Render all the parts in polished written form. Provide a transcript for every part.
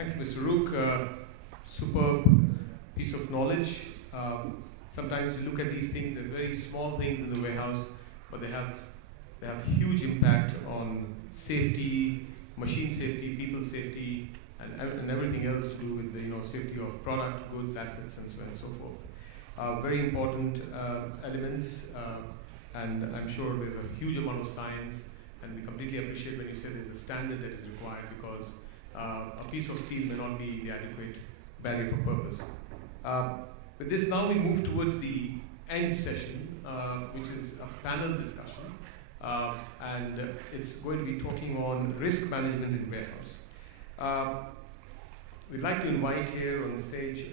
Thank you, Mr. Broek. Superb piece of knowledge. Sometimes you look at these things, they're very small things in the warehouse, but they have huge impact on safety, machine safety, people safety, and everything else to do with the safety of product, goods, assets, and so on and so forth. Very important elements, and I'm sure there's a huge amount of science, and we completely appreciate when you say there's a standard that is required, because a piece of steel may not be the adequate barrier for purpose. With this, now we move towards the end session, which is a panel discussion, and it's going to be talking on risk management in warehouse. We'd like to invite here on stage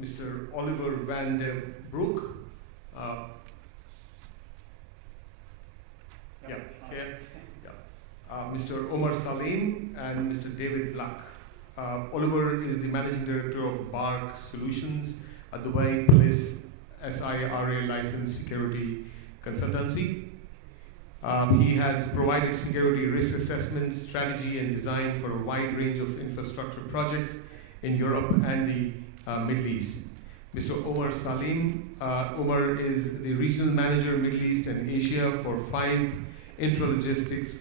Mr. Oliver van der Broek. Mr. Umer Saleem and Mr. David Black. Oliver is the Managing Director of BaRC Solutions, a Dubai Police SIRA licensed security consultancy. He has provided security risk assessment, strategy and design for a wide range of infrastructure projects in Europe and the Middle East. Mr. Umer Saleem. Umer is the Regional Manager Middle East and Asia for five Intralogistics,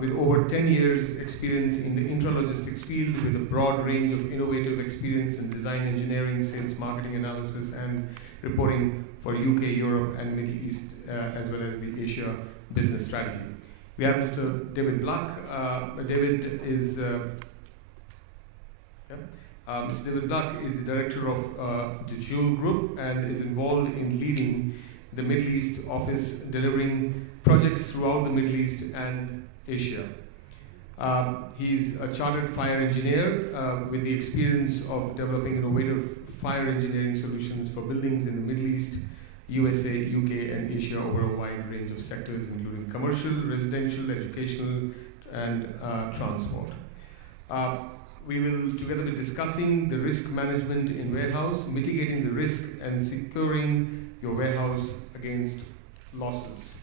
with over 10 years experience in the intralogistics field, with a broad range of innovative experience in design, engineering, sales, marketing, analysis, and reporting for UK, Europe, and Middle East, as well as the Asia business strategy. We have Mr. David Black. Mr. David Black is the director of the Joule Group and is involved in leading the Middle East office, delivering projects throughout the Middle East and Asia. He's a chartered fire engineer with the experience of developing innovative fire engineering solutions for buildings in the Middle East, USA, UK, and Asia over a wide range of sectors, including commercial, residential, educational, and transport. We will together be discussing the risk management in warehouse, mitigating the risk, and securing your warehouse against losses.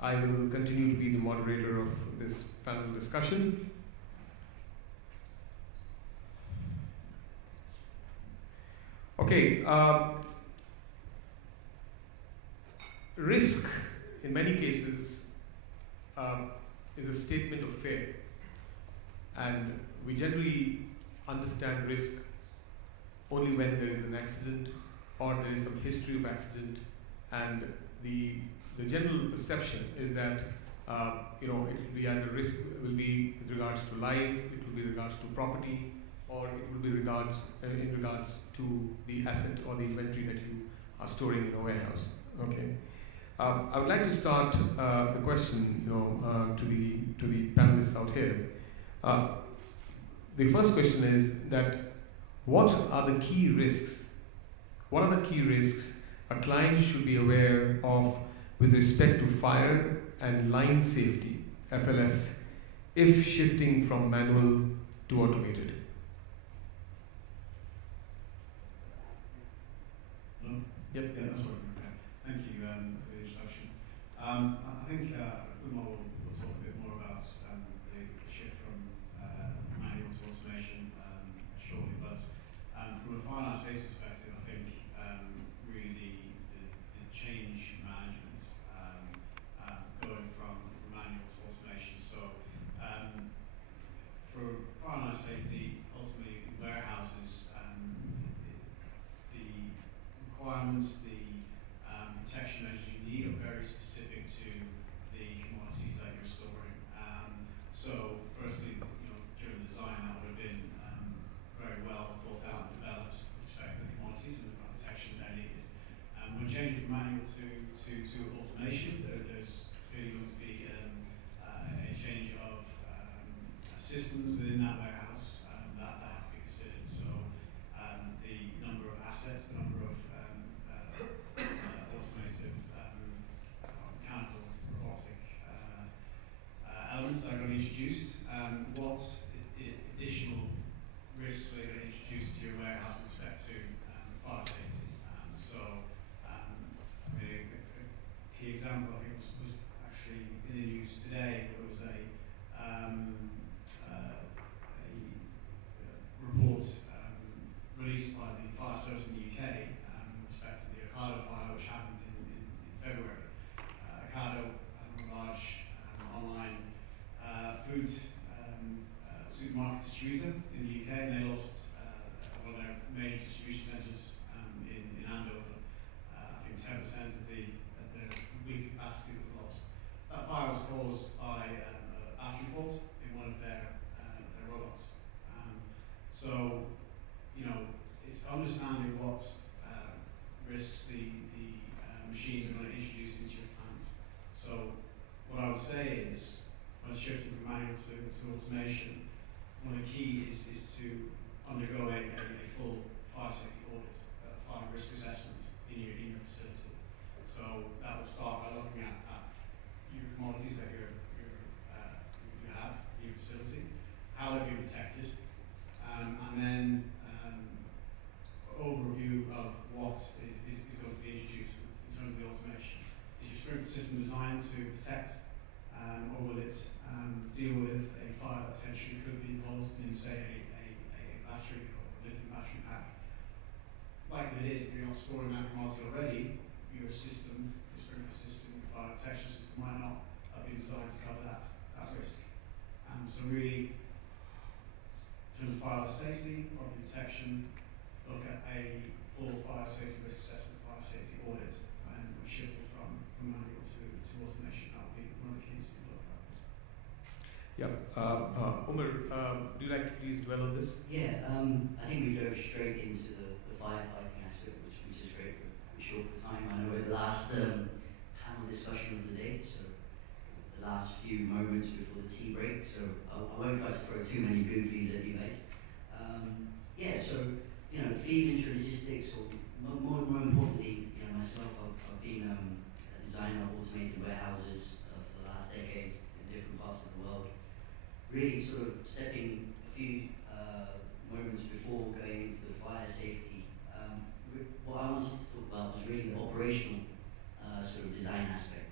I will continue to be the moderator of this panel discussion. Okay, risk in many cases is a statement of fear, and we generally understand risk only when there is an accident or there is some history of accident, and the general perception is that it will be either risk will be with regards to life, it will be regards to property, or it will be in regards to the asset or the inventory that you are storing in a warehouse. Okay, I would like to start the question to the panelists out here. The first question is that what are the key risks? What are the key risks a client should be aware of with respect to fire and line safety, FLS, if shifting from manual to automated? Yep. Yeah, that's right. Okay. Thank you for the introduction. I think Umer will talk a bit more about the shift from manual to automation shortly, but from a finance safety perspective, I think really the change management going from manual to automation. So for finance safety, ultimately warehouses, the requirements, the protection measures you need are very specific to the commodities that you're storing. So firstly, during design, that would have been very well thought out and developed with respect to the commodities and the protection that they needed. When changing from manual to automation, there's really going to be a change of systems within that warehouse that have to be considered. So the number of assets, the number of automated, mechanical, robotic elements that are going to be introduced, what additional risks are going to introduce to your warehouse with respect to fire safety. A key example I think was actually in the news today. There was a supermarket distributor in the UK, and they lost one of their major distribution centres in Andover. I think 10% of the weekly capacity was lost. That fire was caused by a battery fault in one of their robots. So, you know, it's understanding what risks the machines are going to introduce into your plant. So, what I would say is, when shifting from manual to automation, one of the keys is to undergo a full fire safety audit, fire risk assessment in your facility. So that will start by looking at your commodities that you have in your facility, how they've been protected, and then overview of what is going to be introduced in terms of the automation. Is your sprinkler system designed to protect, or will it deal with a fire that potentially could be involved in, say, a battery or a lithium battery pack? Like it is, if you're not storing that commodity already, your system, your sprinkler system, your fire detection system might not have been designed to cover that risk. So really, in terms of fire safety, property protection, look at a full fire safety risk assessment, fire safety audit, and we're shifting from manual to automation. That will be one of the keys to look at. Yeah. Umer, do you like to please dwell on this? Yeah, I think we go straight into the firefighting aspect, which is great. We're short for time. I know we're the last panel discussion of the day, so the last few moments before the tea break, so I won't try to throw too many googlies at you guys. Yeah, so, you know, field intralogistics, or more importantly, you know, myself, I've been a designer of automated warehouses for the last decade in different parts of the world. Really sort of stepping a few moments before going into the fire safety, what I wanted to talk about was really the operational sort of design aspect.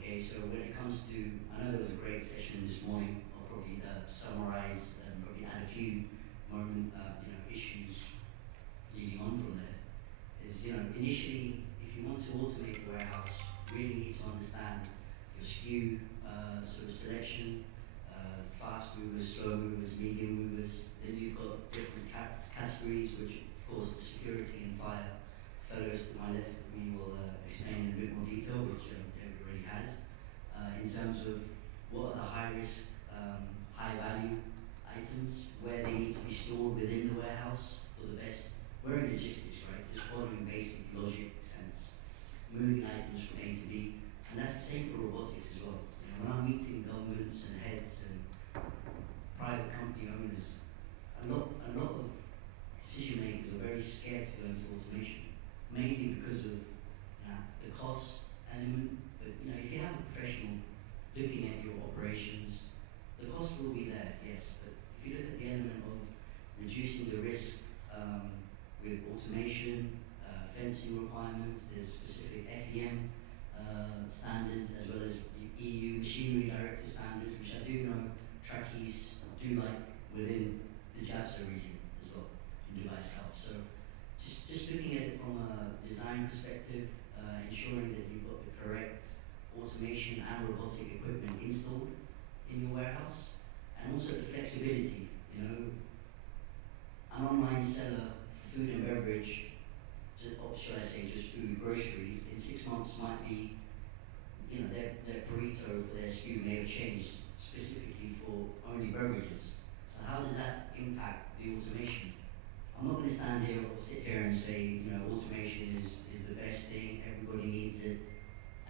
Okay, so when it comes to, I know there was a great session this morning, I'll probably summarize and probably add a few issues leading on from there. Is, you know, initially, if you want to automate the warehouse, you really need to understand your SKU sort of selection, fast movers, slow movers, medium movers. Then you've got different categories, which of course the security and fire fellows to my left of me will explain in a bit more detail, which David already has, in terms of what are the high risk, high value items, where they need to be stored within the warehouse for the best. We're in logistics, right? Just following basic logic sense, moving items from A to B, and that's the same for robotics as well. You know, when I'm meeting governments and heads and private company owners, a lot of decision makers are very scared to go into automation, mainly because of the cost element. But you know, if you have a professional looking at your operations, the cost will be there, yes. But if you look at the element of reducing the risk with automation, fencing requirements, there's specific FEM standards, as well as the EU machinery directive standards, which I do know trackies do like within the JABSA region as well, in Dubai South. So just looking at it from a design perspective, ensuring that you've got the correct automation and robotic equipment installed in your warehouse, and also the flexibility. You know, an online seller for food and beverage, or should I say just food, groceries, in 6 months might be, you know, their burrito for their SKU may have changed specifically for only beverages. So how does that impact the automation? I'm not going to stand here or sit here and say, you know, automation is the best thing, everybody needs it,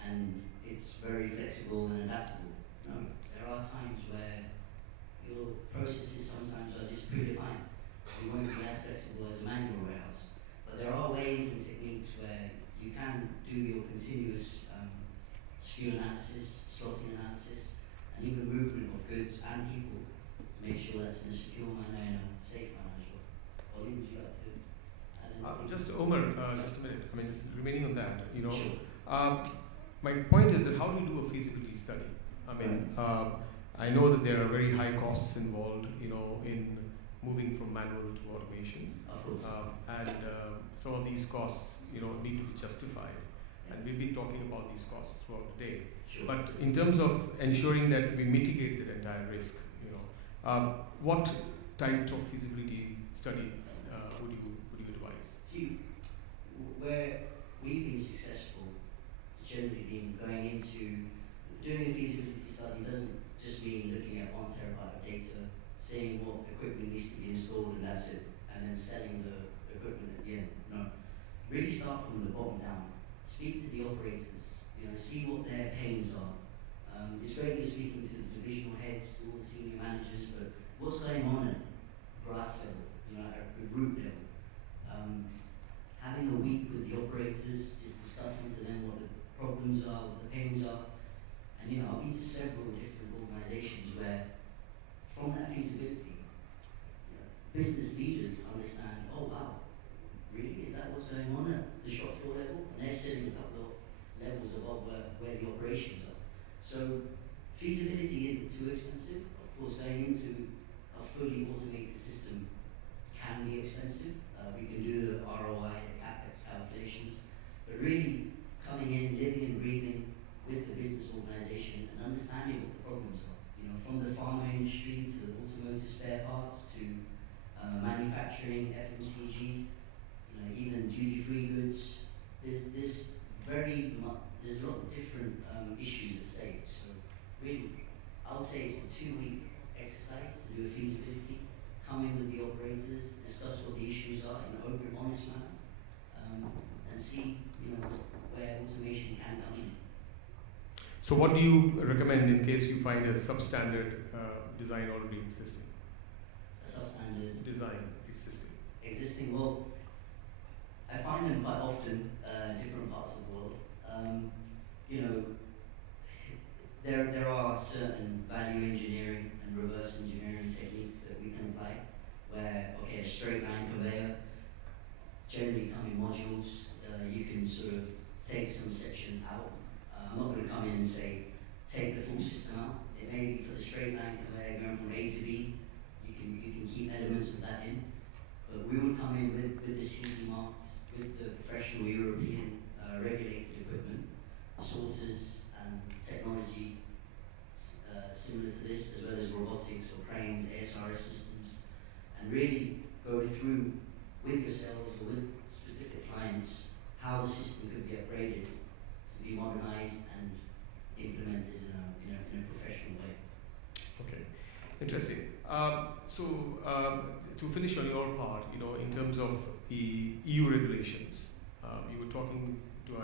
and it's very flexible and adaptable. No, there are times where your processes sometimes are just predefined. You won't be as flexible as a manual warehouse. But there are ways and techniques where you can do your continuous SKU analysis, slotting analysis, and even movement of goods and people to make sure that's in a secure manner and a safe manner as well. Ollie, would you like to add anything? Just Umer, just a minute. I mean, just remaining on that, you know. Sure. My point is that how do you do a feasibility study? I mean, I know that there are very high costs involved, you know, in moving from manual to automation, and some of these costs, you know, need to be justified. And we've been talking about these costs throughout the day. Sure. But in terms of ensuring that we mitigate that entire risk, what type of feasibility study would you advise? See, where we've been successful, generally been going into doing a feasibility study doesn't just mean looking at 1 terabyte of data, seeing what equipment needs to be installed and that's it, and then selling the equipment at the end. No, really start from the bottom down. Speak to the operators, see what their pains are. It's great you're speaking to the divisional heads, to all the senior managers, but what's going on at grass level, at the root level? Having a week with the operators, just discussing to them what the problems are, what the pains are. And I've been to several different organizations where from that feasibility, business leaders understand, oh wow, really, is that what's going on at the shop floor level? And they're sitting a couple of levels above where the operations are. So feasibility isn't too expensive. Of course, going into a fully automated system can be expensive. We can do the ROI, the CapEx calculations, but really coming in, living and breathing with the business organization and understanding what the problems are. From the pharma industry to automotive spare parts to manufacturing, FMCG, even duty-free goods. There's a lot of different issues at stake. So really, I would say it's a 2-week exercise to do a feasibility. Come in with the operators, discuss what the issues are in an open, honest manner, and see where automation can come in. So what do you recommend in case you find a substandard design already existing? A substandard design existing. Existing, well, I find them quite often in different parts of the world. There are certain value engineering and reverse engineering techniques that we can apply where, a straight line conveyor generally come in modules. You can sort of take some sections out. I'm not going to come in and say, take the full system out. It may be for the straight line conveyor going from A to B. You can keep elements of that in. But we will come in with the CE marked, with the professional European regulated equipment, sorters and technology similar to this, as well as robotics or cranes, ASRS systems, and really go through with yourselves or with specific clients how the system could be upgraded to be modernized and implemented in a professional way. Okay, interesting. To finish on your part, in terms of the EU regulations, you were talking to me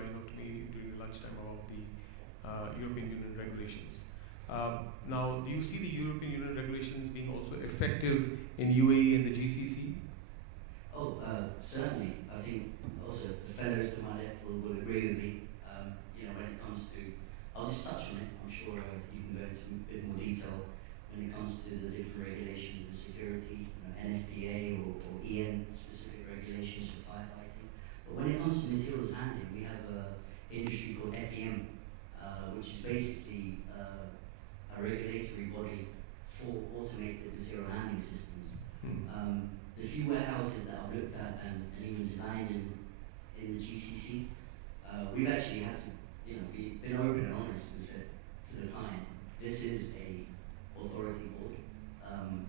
during the lunchtime about the European Union regulations. Now, do you see the European Union regulations being also effective in UAE and the GCC? Oh, certainly. I think also the fellows to my left will agree with me. When it comes to, I'll just touch on it. I'm sure you can go into a bit more detail when it comes to the different regulations and security, S.p.a. or EN specific regulations for firefighting. But when it comes to materials handling, we have an industry called FEM, which is basically a regulatory body for automated material handling systems. The few warehouses that I've looked at and even designed in the GCC, we've actually had to, we've been open and honest and said to the client, this is a authority board, and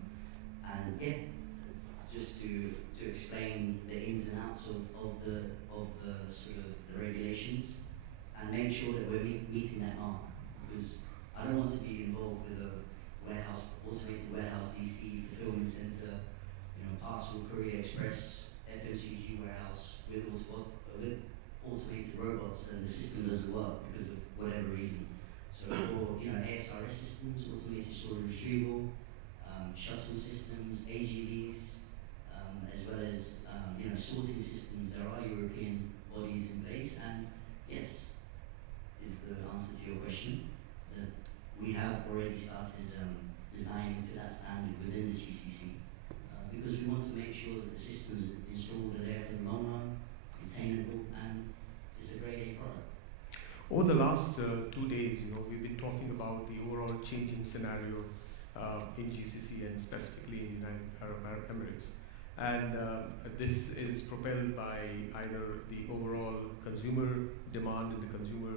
just to explain the ins and outs of the sort of the regulations and make sure that we're meeting that mark, because I don't want to be involved with a warehouse, automated warehouse DC, fulfillment center, parcel, courier, express, FMCG warehouse with automated robots, and the system doesn't work because of whatever reason. So for ASRS systems, automated storage retrieval, shuttle systems, AGVs, as well as sorting systems, there are European bodies in place, and yes, is the answer to your question. That we have already started designing to that standard within the GCC. Because we want to make sure that the systems installed are there for the long run, maintainable, and it's a grade A product. Over the last 2 days, we've been talking about the overall changing scenario in GCC and specifically in the United Arab Emirates. And this is propelled by either the overall consumer demand and the consumer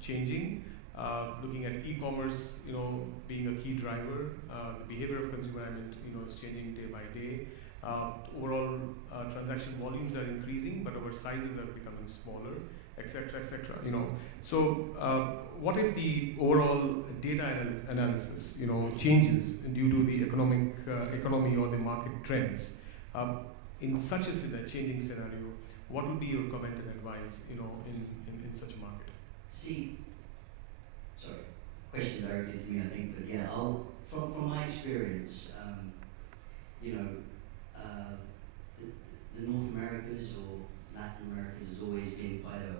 changing. Looking at e-commerce, being a key driver, the behavior of consumer, is changing day by day. Overall, transaction volumes are increasing, but our sizes are becoming smaller, etc., etc. So what if the overall data analysis, changes due to the economy or the market trends? In such a changing scenario, what would be your comment and advice, in such a market? See, sorry, question directly to me, I think, but yeah, from my experience, the North Americas or Latin Americas has always been quite a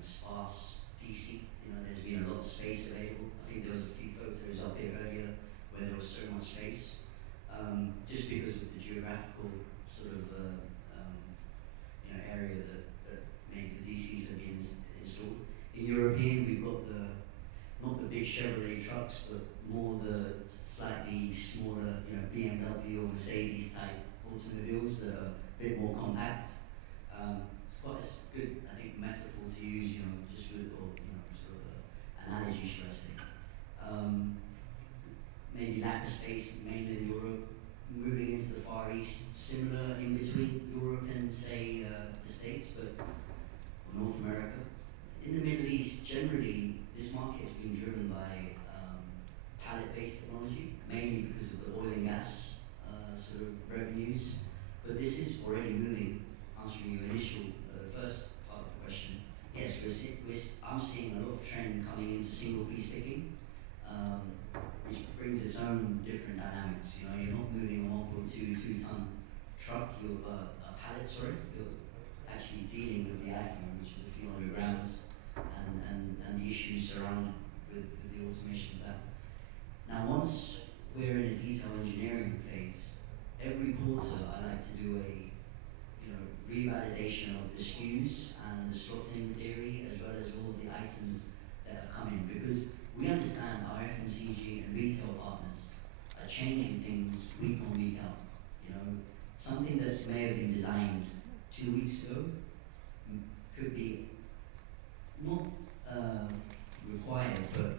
sparse DC. There's been a lot of space available. I think there was a few photos up here earlier where there was so much space, just because of the geographical sort of area that maybe the DCs have been installed. In European, we've got not the big Chevrolet trucks, but more the slightly smaller, BMW or Mercedes type automobiles that are a bit more compact. It's quite a good, I think, metaphor to use, just with, or sort of an analogy, should I say. Maybe lack of space, mainly in Europe. Moving into the Far East, similar in between Europe and, say, the States, but North America. In the Middle East, generally, this market has been driven by pallet-based technology, mainly because of the oil and gas sort of revenues. But this is already moving. Answering your initial first part of the question, yes, I'm seeing a lot of trend coming into single piece picking, which brings its own different dynamics. You're not moving a 1.22 ton truck, a pallet, sorry. You're actually dealing with the iPhone, which is a few hundred grams, and the issues surrounded with the automation of that. Now, once we're in a detail engineering phase, every quarter I like to do a revalidation of the SKUs and the slotting theory, as well as all of the items that have come in, because we understand our FMCG and retail partners are changing things week on, week out. Something that may have been designed 2 weeks ago could be not required, but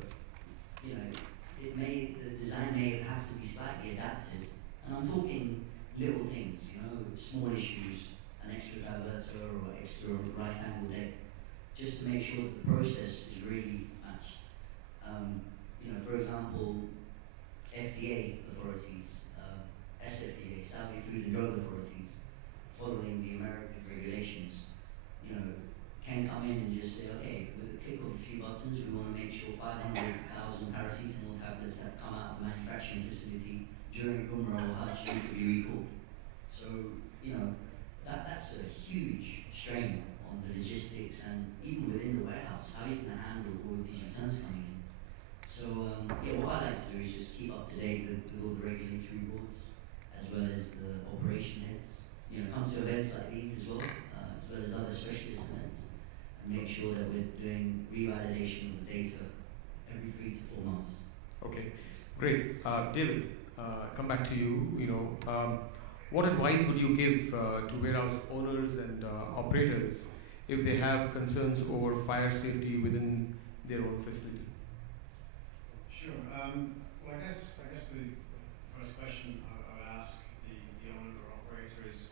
the design may have to be slightly adapted. And I'm talking little things, small issues, an extra diverter or extra right angle deck, just to make sure that the process is really matched. For example, FDA authorities, S.p.a, Saudi Food and Drug Authorities, following the American regulations, can come in and just say, okay, with the click of a few buttons, we want to make sure 500,000 paracetamol tablets that come out of the manufacturing facility during Umer or Hajj need to be recalled. So, that's a huge strain on the logistics and even within the warehouse, how you can handle all of these returns coming in. So, what I like to do is just keep up to date with all the regulatory boards, as well as the operation heads. Come to events like these as well as other specialist events, and make sure that we're doing revalidation of the data every 3 to 4 months. Okay, great. David, come back to you. What advice would you give to warehouse owners and operators if they have concerns over fire safety within their own facility? Sure. Well, I guess the first question I would ask the owner or operator is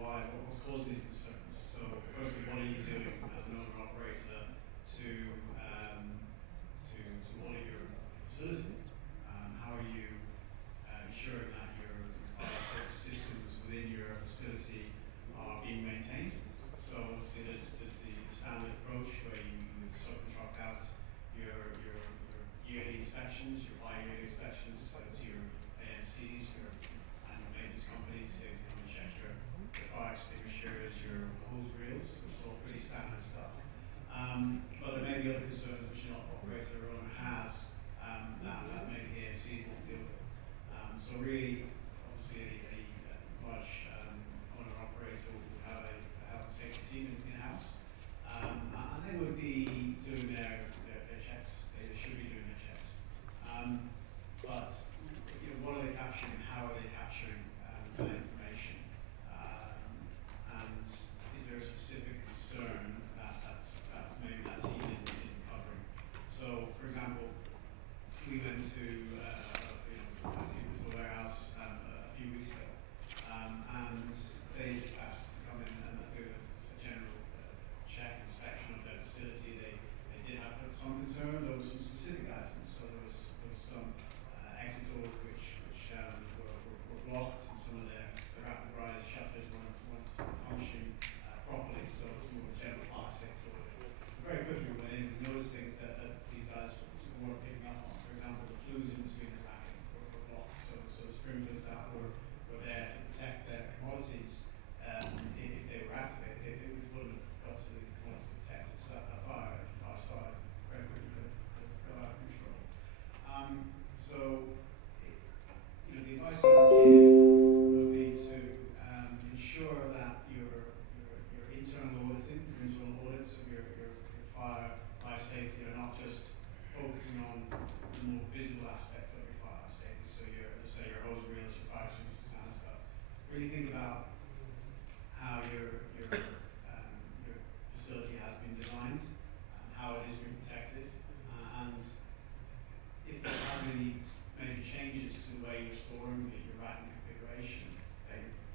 why, what's causing these concerns? So, firstly, what are you doing as an owner operator to monitor your facility? How are you ensuring that your fire safety systems within your facility are being maintained? So, obviously, there's the standard approach where you subcontract out your yearly inspections, your bi-yearly inspections to your ANCs, your annual maintenance companies to come and check your fire extinguishers, your hose reels, which is all pretty standard stuff. But there may be other concerns which your operator or owner has that maybe the ANCs won't deal with. So really, obviously, a large owner-operator will have a health and safety team in-house, and they would be doing their checks. They should be doing their checks. But concerns over some specific items. So there was some exit doors which were blocked, and some of their rapid rise shutters weren't functioning properly. So it's more of a general fire safety audit. Very quickly we went in and noticed things that these guys weren't picking up on. For example, the flues in between the racking were blocked. So the sprinklers that were there to protect their commodities, if they were activated, it wouldn't have got to the commodity protected. So that fire started very quickly could go out of control. The advice I would give would be to ensure that your internal auditing, your internal audits of your fire life safety are not just focusing on the more visible aspect of your fire life safety. So your hose reels, your fire extinguishers, this kind of stuff. Really think about how your facility has been designed, how it is being protected, and if there has been any major changes to the way you're storing your racking configuration,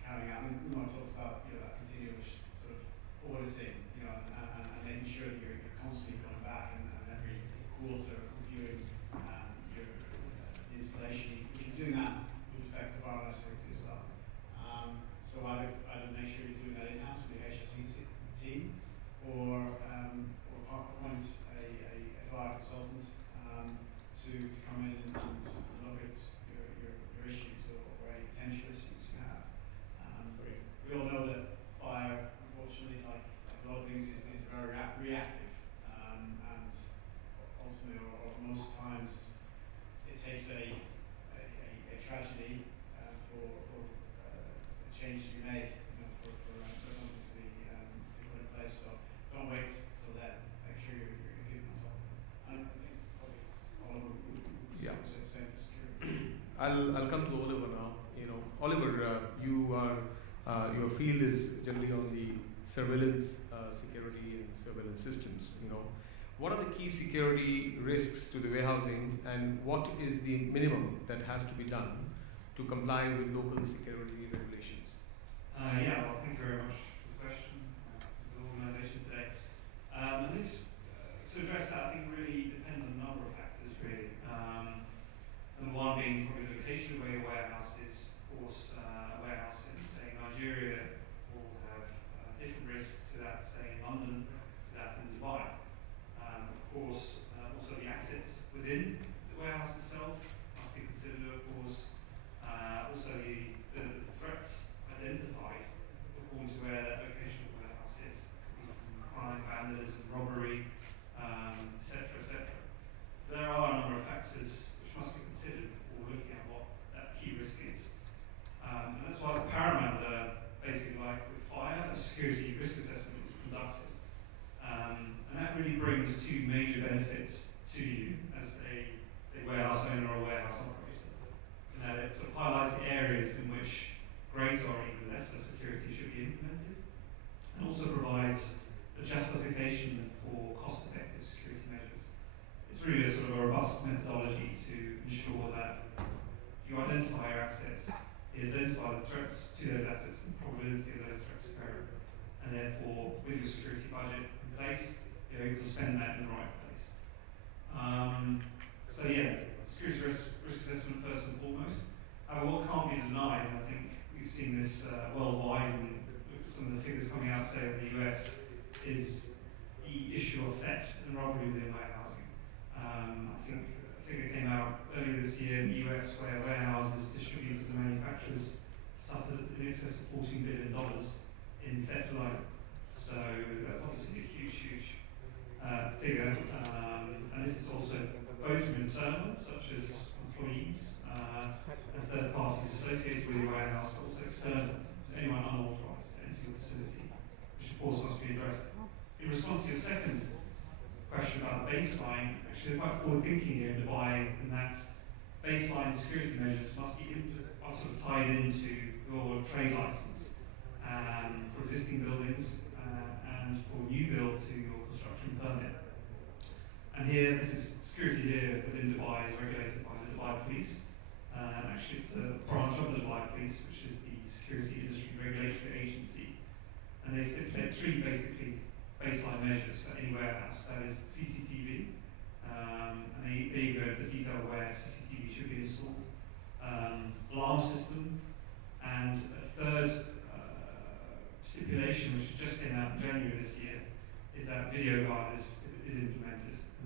carrying out. We might talk about that continuous sort of auditing, and making sure that you're constantly going back and every quarter reviewing your the installation. If you're doing that with respect to fire safety as well. So either make sure you're doing that in-house with the HSE team, or appoint a fire consultant to come in and look at your issues or any potential issues you have. We all know that fire, unfortunately, like a lot of things, is very reactive, and ultimately, or most times, it takes a tragedy for a change to be made, for something to be put in place. So don't wait till then. Make sure you're keeping on top of it. And I think probably Oliver would say the same for security. I'll come to Oliver now. Oliver, your field is generally on the surveillance, security, and surveillance systems. What are the key security risks to the warehousing, and what is the minimum that has to be done to comply with local security regulations? Well, thank you very much for the question, for the organisation today. And this, to address that, I think really depends on a number of factors, really. And one being probably the location of where your warehouse is. Of course, a warehouse in, say, Nigeria will have different risks to that, say, in London, to that in Dubai. Of course, also the assets within the warehouse itself must be considered, of course. Also the threats identified according to where that location of the warehouse is. Crime, vandalism, robbery, etc., etc. There are a number of factors which must be considered before looking at what that key risk is. And that's why it's paramount that, basically like with fire, a security risk assessment is conducted. And that really brings two major benefits to you as a warehouse owner or a warehouse operator. And that it sort of highlights the areas in which greater or even lesser security should be implemented, and also provides a justification for cost-effective security measures. It's really a sort of a robust methodology to ensure that you identify your assets, you identify the threats to those assets, and the probability of those threats occurring, and therefore, with your security budget in place, you're able to spend that in the right place. Security risk assessment first and foremost. What can't be denied, and I think we've seen this worldwide, and look at some of the figures coming out, say, in the US, is the issue of theft and robbery within warehousing. I think a figure came out earlier this year in the US where warehouses, distributors and manufacturers suffered in excess of $14 billion in theft alone. So that's obviously a huge figure. And this is also both from internal, such as employees and third parties associated with your warehouse, but also external, so anyone unauthorised to enter your facility, which of course must be addressed. In response to your second question about the baseline, actually they're quite forward-thinking here in Dubai, in that baseline security measures must sort of tied into your trade licence for existing buildings and for new build to your construction permit. And here, this is security here within Dubai is regulated by the Dubai Police. Actually, it's a branch of the Dubai Police, which is the Security Industry Regulatory Agency. And they stipulate three basically baseline measures for any warehouse. That is CCTV,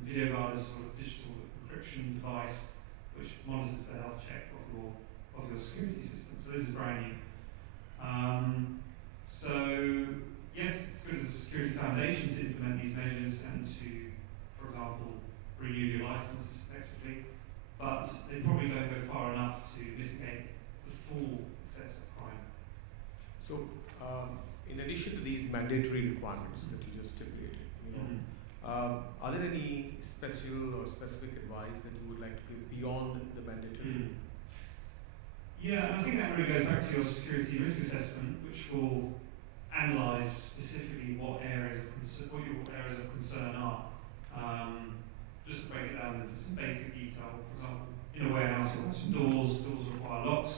video guard is a sort of digital encryption device which monitors the health check of your security system. So this is brand new. So yes, it's good as a security foundation to implement these measures and to, for example, renew your licenses effectively, but they probably don't go far enough to mitigate the full excess of crime. So, in addition to these mandatory requirements that you just stipulated, are there any special or specific advice that you would like to give beyond the mandatory? Yeah, and I think that really goes back to your security risk assessment, which will analyse specifically what your areas of concern are. Just to break it down into some basic detail, for example, in a warehouse you'll have some doors require locks.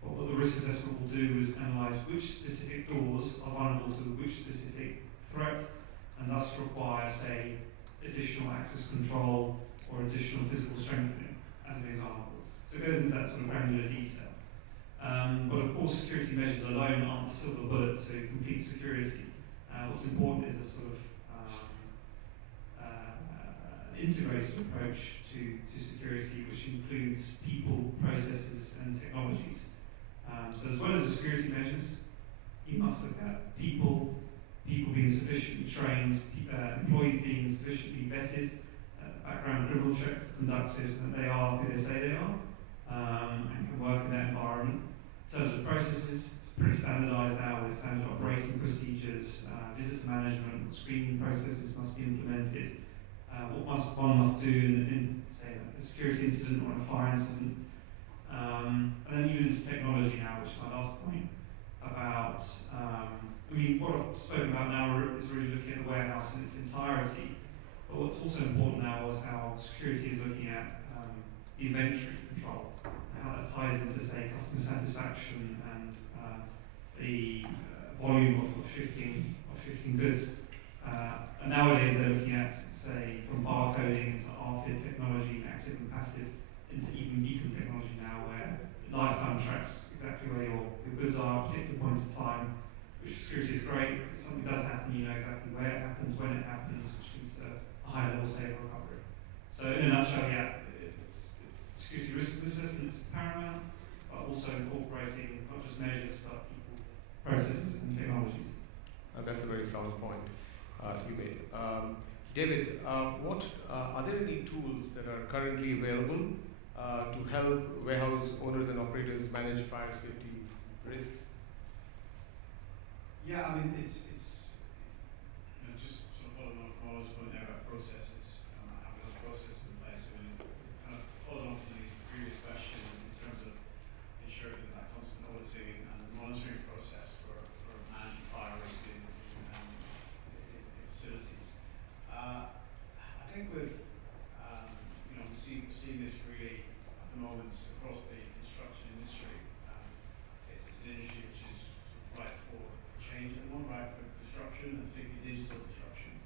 What the risk assessment will do is analyse which specific doors are vulnerable to which specific threat, and thus require, say, additional access control or additional physical strengthening, as an example. So it goes into that sort of granular detail. But of course, security measures alone aren't the silver bullet to complete security. What's important is a sort of integrated approach to security, which includes people, processes, and technologies. So as well as the security measures, you must look at people being sufficiently trained, employees being sufficiently vetted, background criminal checks conducted, that they are who they say they are, and can work in that environment. In terms of processes, it's pretty standardised now with standard operating procedures, visitor management, screening processes must be implemented. What one must do in say, a security incident or a fire incident. And then even into technology now, which is my last point, about, what I've spoken about now is really looking at the warehouse in its entirety, but what's also important now is how security is looking at the inventory control, and how that ties into, say, customer satisfaction and the volume of shifting goods. And nowadays they're looking at, say, from barcoding to RFID technology, active and passive, into even beacon technology now, where lifetime tracks exactly where your goods are at a particular point in time, which security is great. If something does happen, you know exactly where it happens, when it happens, which is a high level safe recovery. So in a nutshell, yeah, it's security risk assessment is paramount, but also incorporating not just measures, but people, processes, and technologies. That's a very sound point you made. David, are there any tools that are currently available to help warehouse owners and operators manage fire safety risks? Yeah, I mean, it's just sort of following on from what I was pointing out about processes, having those processes in place. I mean, kind of following on from the previous question in terms of ensuring there's that constant auditing and monitoring process for managing fire risk in facilities. I think we're seeing this really at the moment across the construction industry. It's an industry which is ripe for change at the moment, ripe for disruption, and particularly digital disruption.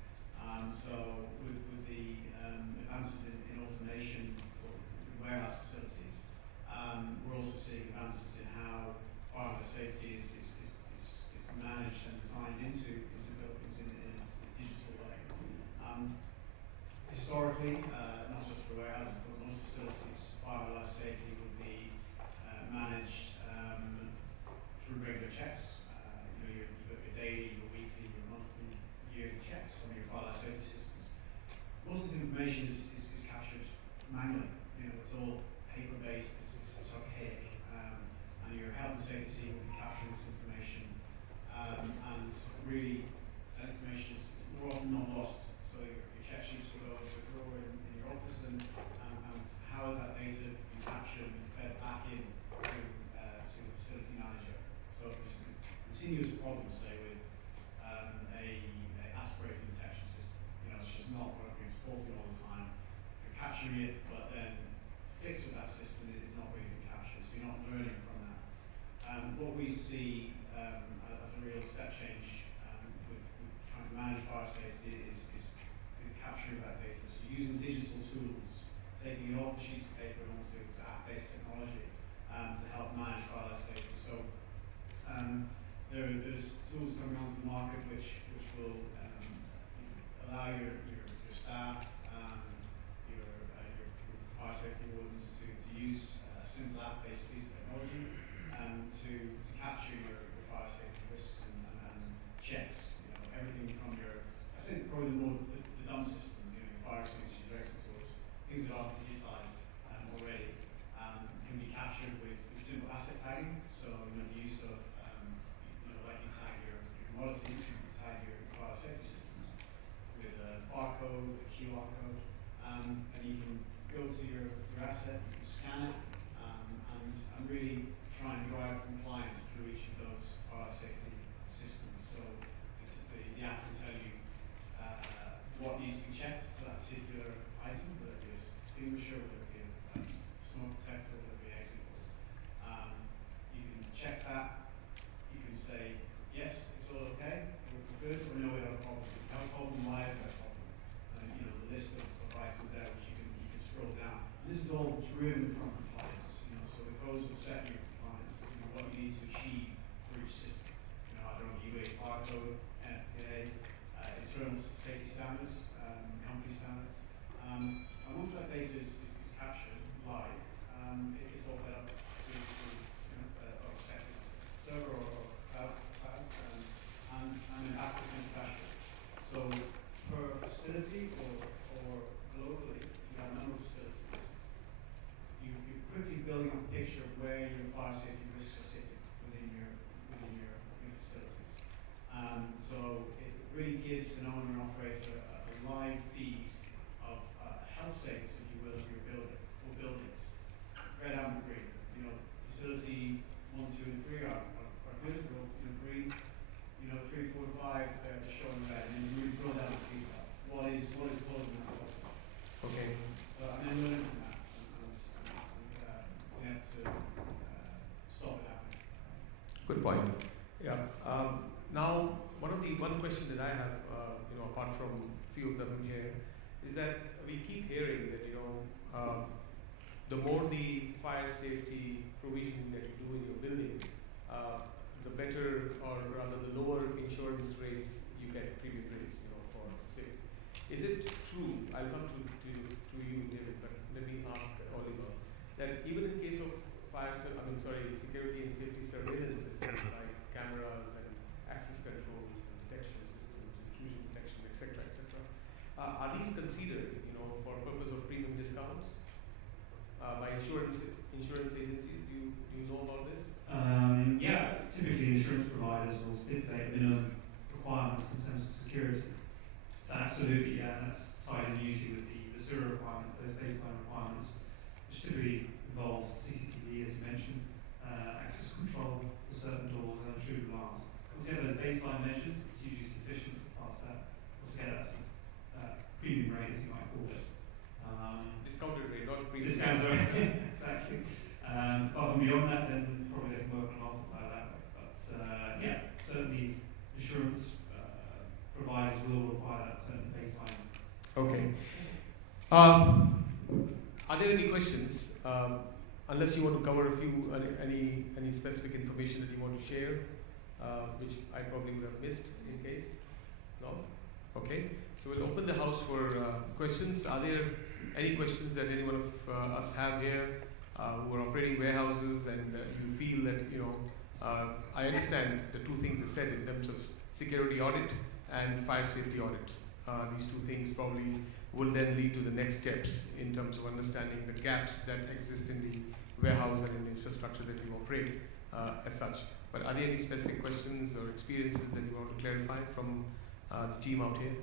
So with the advances in automation for warehouse facilities, we're also seeing advances in how fire safety is managed and designed into buildings in a digital way. Historically, not just for warehouses, but most facilities, fire and life safety would be managed through regular checks. You've got your daily, your weekly, your monthly, yearly checks on your fire life safety systems. Most of this information is captured manually. It's all paper-based, it's archaic, and your health and safety team will be capturing this information. And really, that information is more often not lost. So your check sheets will go into a drawer in your office, and how is that data being captured and fed back in to the facility manager? So it's a continuous problem, say, with a aspirated detection system. It's just not working, it's faulty all the time. You're capturing it, but then fix of that system is not really being captured, so you're not learning from that. What we see as a real step change with trying to manage fire safety is capturing that data. So using digital tools, taking it off the sheets of paper and onto app-based technology to help manage fire safety. So there's tools coming onto the market which will allow your staff to capture your fire safety risks and checks. You know, everything from your, I think probably the dumb system, you know, your fire extinguisher, your exit doors, things that aren't digitized already, can be captured with simple asset tagging. So, you know, the use of, you know, like you tag your commodities, you can tag your fire safety systems with a barcode, a QR code, and you can go to your asset, you can scan it, and really try and drive compliance through each of those fire safety systems. So the app will tell you what needs to be checked for that particular item, whether it be a extinguisher, whether it be a smoke detector, whether it be an exit door. You can check that. You can say, yes, it's all okay, we're good, or no, we have a problem. If you have a problem, why is there a problem? And you know, the list of items there which you can scroll down. And this is all driven from compliance. You know, so the codes will set your compliance, you know, what you need to achieve for each system. You know, I don't know, UA barcode, S.p.a, internal safety standards, company standards. And once that data is captured live, it's all fed up to you know, or second server or cloud, and then access manufacturer. So per facility or globally, you have a number of facilities. You're quickly building a picture of where your fire safety risks are sitting within your facilities. So it really gives an owner and operator a live feed of health status, if you will, of your building or buildings. Red, amber, green. You know, facility 1, 2, and 3 are good. You know, green. You know, 3, 4, 5 they're showing red, and then you really drill down to detail. What is causing that problem? Okay. So and then learn from that, and we have to stop it happening. Good point. Yeah. Now, one question that I have, you know, apart from a few of them here, is that we keep hearing that, you know, the more the fire safety provision that you do in your building, the better, or rather the lower insurance rates you get, premium rates, you know, for safety. Is it true? I'll come to you, David, but let me ask Oliver that even in case of security and safety surveillance systems like cameras and access controls and detection systems, intrusion detection, etc., are these considered, you know, for purpose of premium discounts by insurance agencies? Do you know about this? Yeah, typically insurance providers will stipulate minimum requirements in terms of security. So absolutely, yeah, and that's tied in usually with the SERA requirements, those baseline requirements, which typically involves CCTV, as you mentioned, access control for certain doors and intruder alarms. Once you have those baseline measures, it's usually sufficient to pass that. Once you get that sort of premium rate, as you might call it. Discounted rate, not premium. Discounted rate, exactly. Above and beyond that, then probably they can work on a multiplier that way. But yeah, certainly insurance providers will require that certain baseline. Okay. Are there any questions? Unless you want to cover a few, any specific information that you want to share, which I probably would have missed in case. No? Okay. So we'll open the house for questions. Are there any questions that any one of us have here who are operating warehouses and you feel that, you know, I understand the two things they said in terms of security audit and fire safety audit. These two things probably will then lead to the next steps in terms of understanding the gaps that exist in the warehouse and in the infrastructure that you operate as such. But are there any specific questions or experiences that you want to clarify from the team out here?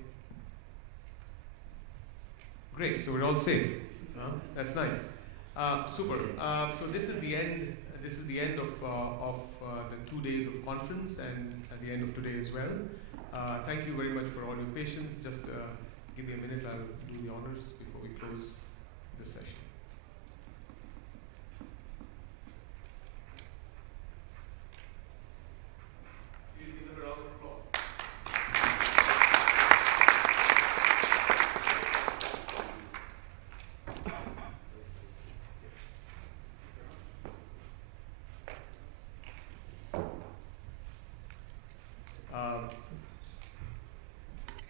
Great, so we're all safe. That's nice. Super. So this is the end. This is the end of the 2 days of conference and at the end of today as well. Thank you very much for all your patience. Just give me a minute. I'll do the honors before we close this session. Please give them a round of applause.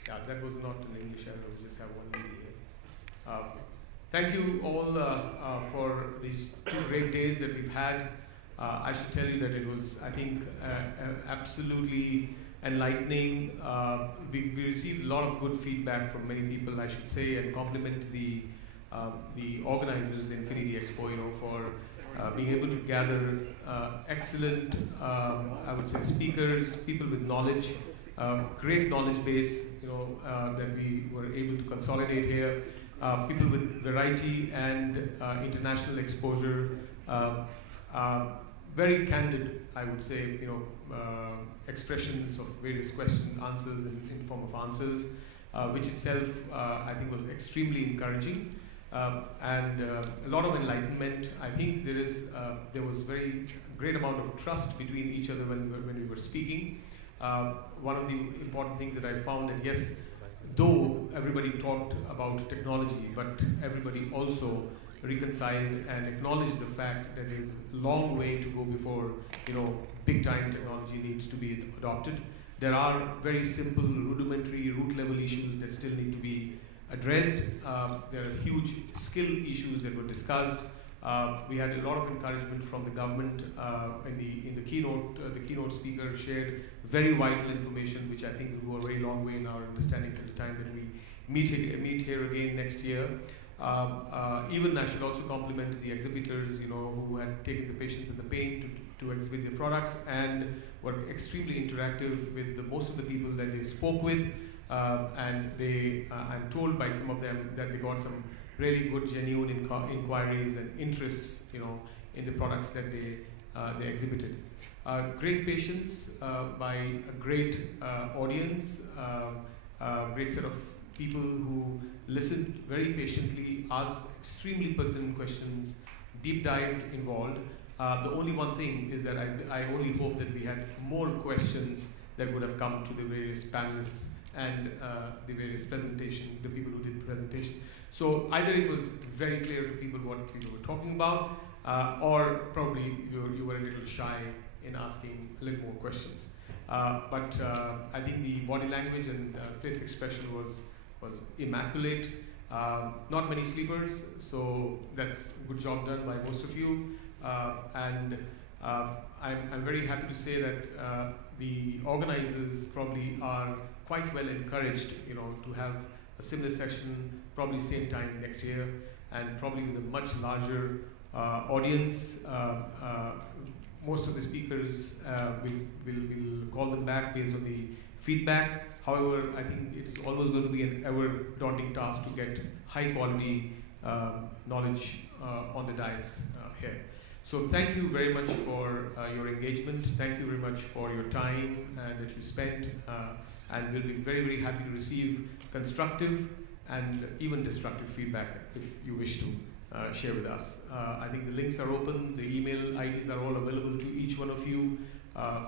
Yeah, that was not an English error. We just have one lady here. Thank you all for these 2 great days that we've had. I should tell you that it was, I think, absolutely enlightening. We received a lot of good feedback from many people, I should say, and compliment the organizers, Infinity Expo, for being able to gather excellent, I would say, speakers, people with knowledge, great knowledge base, that we were able to consolidate here, people with variety and international exposure, very candid, I would say, expressions of various questions, answers in form of answers, which itself I think was extremely encouraging. And a lot of enlightenment. I think there was very great amount of trust between each other when we were speaking. One of the important things that I found, and yes, though everybody talked about technology, but everybody also reconciled and acknowledged the fact that there's a long way to go before big time technology needs to be adopted. There are very simple, rudimentary, root level issues that still need to be addressed. There are huge skill issues that were discussed. We had a lot of encouragement from the government in the keynote. The keynote speaker shared very vital information, which I think will go a very long way in our understanding till the time that we meet here again next year. Even I should also compliment the exhibitors, who had taken the patience and the pain to exhibit their products and were extremely interactive with most of the people that they spoke with. And I'm told by some of them that they got some really good, genuine inquiries and interests, in the products that they exhibited. Great patience by a great audience, great set of people who listened very patiently, asked extremely pertinent questions, deep dived, involved. The only one thing is that I only hope that we had more questions that would have come to the various panelists and the various the people who did presentation. So either it was very clear to people what people were talking about, or probably you were a little shy in asking a little more questions. But I think the body language and face expression was immaculate. Not many sleepers, so that's a good job done by most of you. And I'm very happy to say that the organizers probably are quite well encouraged, to have a similar session probably same time next year, and probably with a much larger audience. Most of the speakers will call them back based on the feedback. However, I think it's always going to be an ever daunting task to get high quality knowledge on the dais here. So thank you very much for your engagement. Thank you very much for your time that you spent. And we'll be very, very happy to receive constructive and even destructive feedback if you wish to share with us. I think the links are open, the email IDs are all available to each one of you.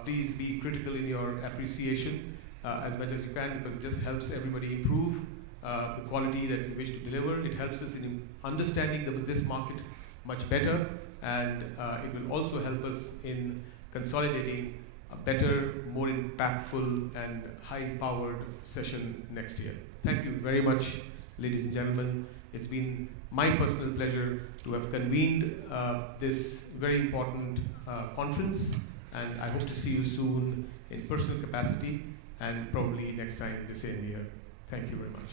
Please be critical in your appreciation as much as you can, because it just helps everybody improve the quality that we wish to deliver. It helps us in understanding this market much better, and it will also help us in consolidating a better, more impactful and high-powered session next year. Thank you very much, ladies and gentlemen. It's been my personal pleasure to have convened this very important conference, and I hope to see you soon in personal capacity and probably next time the same year. Thank you very much.